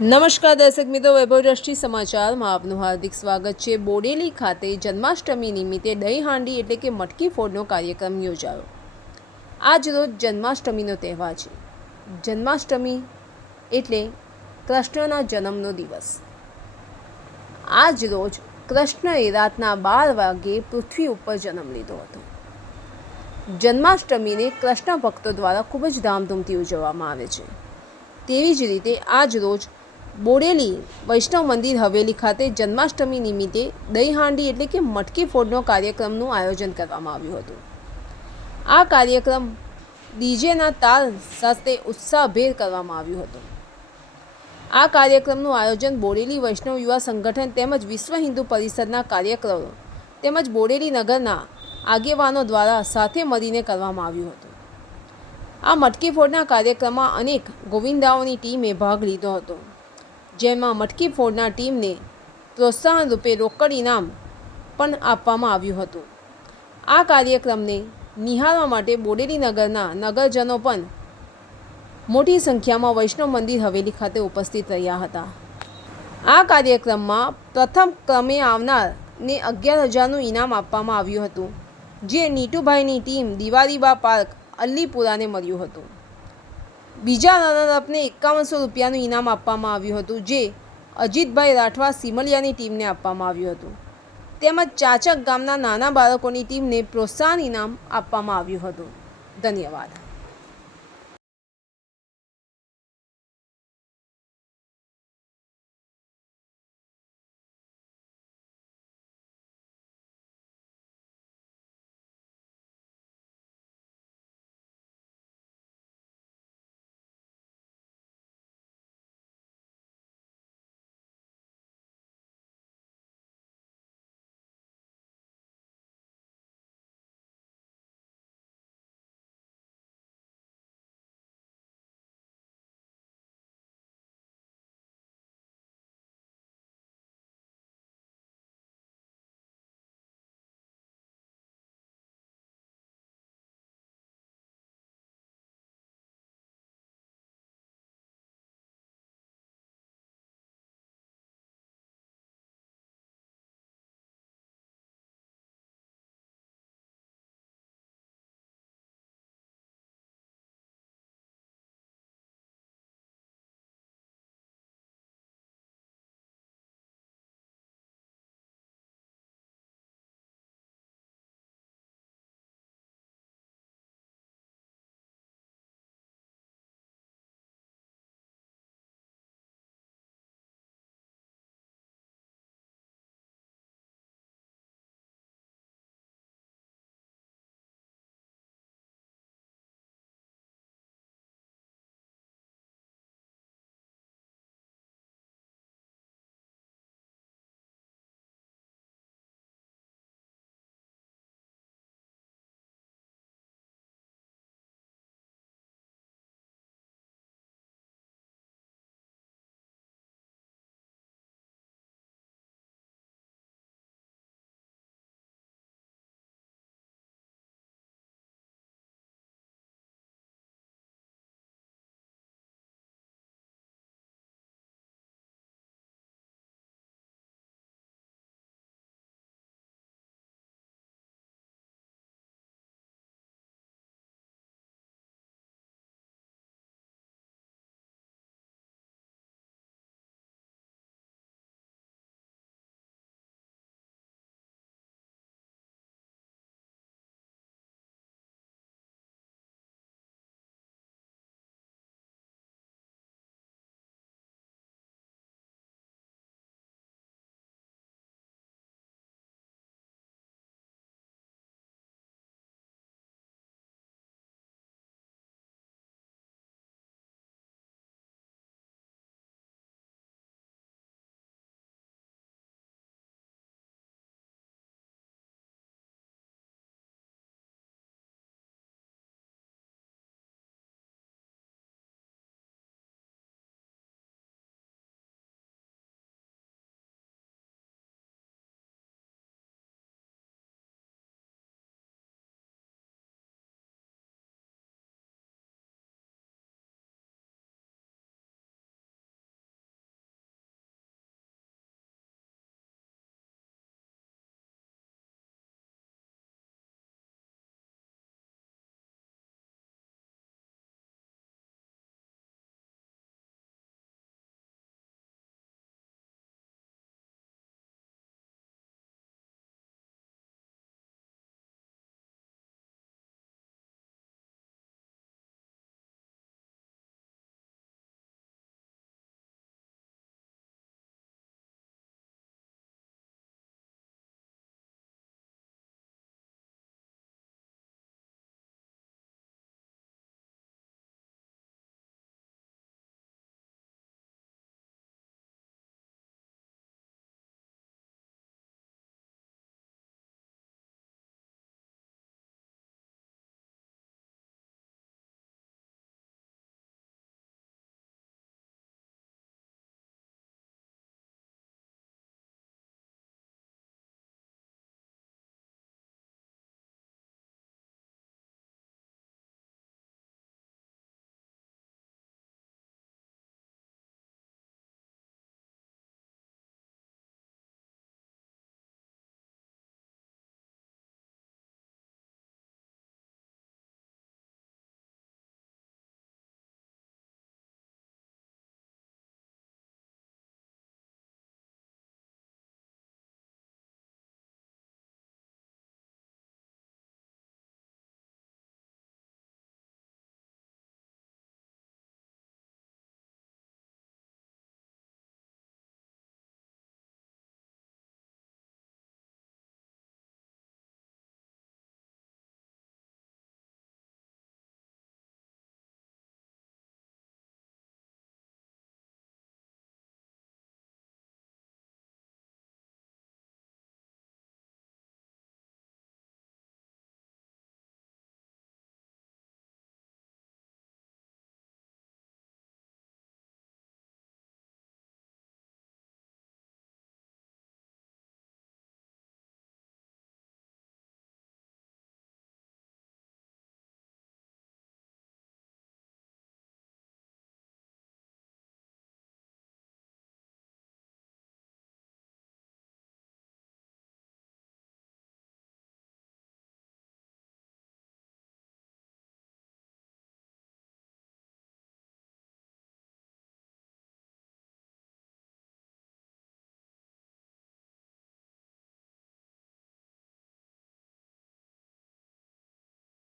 નમસ્કાર દર્શક મિત્રો વૈભવ દ્રષ્ટિ સમાચારમાં આપનું હાર્દિક સ્વાગત છે. બોડેલી ખાતે જન્માષ્ટમી નિમિત્તે દહીં હાંડી એટલે કે મટકી ફોડનો કાર્યક્રમ યોજાયો. આજ રોજ જન્માષ્ટમીનો તહેવાર છે. જન્માષ્ટમી એટલે કૃષ્ણના જન્મનો દિવસ. આજ રોજ કૃષ્ણએ રાતના બાર વાગ્યે પૃથ્વી ઉપર જન્મ લીધો હતો. જન્માષ્ટમીને કૃષ્ણ ભક્તો દ્વારા ખૂબ જ ધામધૂમથી ઉજવવામાં આવે છે. તેવી જ રીતે આજ રોજ બોડેલી વૈષ્ણવ મંદિર હવેલી ખાતે જન્માષ્ટમી નિમિત્તે દહીહાંડી એટલે કે મટકી ફોડનો કાર્યક્રમનું આયોજન કરવામાં આવ્યું હતું. આ કાર્યક્રમ ડીજેના તાલ સાથે ઉત્સાહભેર કરવામાં આવ્યું હતું. આ કાર્યક્રમનું આયોજન બોડેલી વૈષ્ણવ યુવા સંગઠન તેમજ વિશ્વ હિન્દુ પરિષદના કાર્યક્રમો તેમજ બોડેલી નગરના આગેવાનો દ્વારા સાથે મળીને કરવામાં આવ્યું હતું. આ મટકી ફોડના કાર્યક્રમમાં અનેક ગોવિંદાઓની ટીમે ભાગ લીધો હતો. જેમાં મટકી ફોડના ટીમને પ્રોત્સાહન રૂપે રોકડ ઇનામ પણ આપવામાં આવ્યું હતું. આ કાર્યક્રમને નિહાળવા માટે બોડેલી નગરના નગરજનો પણ મોટી સંખ્યામાં વૈષ્ણવ મંદિર હવેલી ખાતે ઉપસ્થિત રહ્યા હતા. આ કાર્યક્રમમાં પ્રથમ ક્રમે આવનારને અગિયાર હજારનું ઇનામ આપવામાં આવ્યું હતું, જે નીટુભાઈની ટીમ દિવાળીબા પાર્ક અલ્લીપુરાને મળ્યું હતું. બીજા રનરઅપને એકાવનસો રૂપિયાનું ઇનામ આપવામાં આવ્યું હતું, જે અજીતભાઈ રાઠવા સિમલિયાની ટીમને આપવામાં આવ્યું હતું. તેમજ ચાચક ગામના નાના બાળકોની ટીમને પ્રોત્સાહન ઇનામ આપવામાં આવ્યું હતું. ધન્યવાદ.